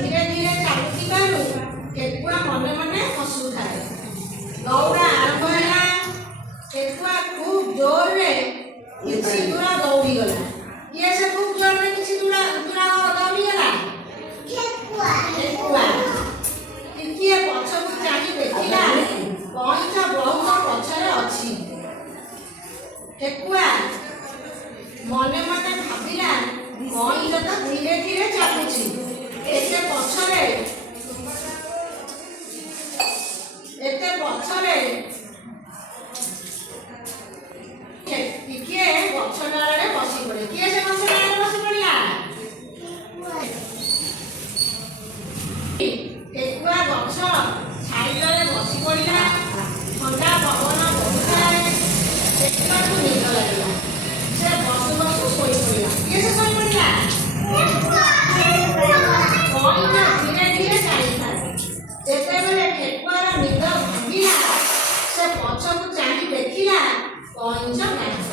धीरे धीरे चलुथिबारु ठेकुआ मने मने हसुथाए। दौड़ा आरंभ होला। ठेकुआ खूब जोर रे किछि दूर दौड़ी गला। ये से खूब जोर रे किछि दूर दौड़ी गला। ठेकुआ किए पछकु चाहि देखिला कइच बहुत पछरे अछि। ठेकुआ मने मने भाबिला कइच तो धीरे धीरे चलुछि एते पछरे किए गछ डाले बसी पड़े। किए से गछ डाले बसी पड़िया? ठेकुआ गछ छाइले बसी पड़िला। ठंडा पवन बहुଥାଏ। ठेकुआ को निद लागला। से बसु बसु सोई पड़िला। किए से सोई पड़िला? धीरे धीरे चालिଥାଏ। जेतेबेले ठेकुआर निद भांगिला से पछकु चाहि देखिला कइंच नाही।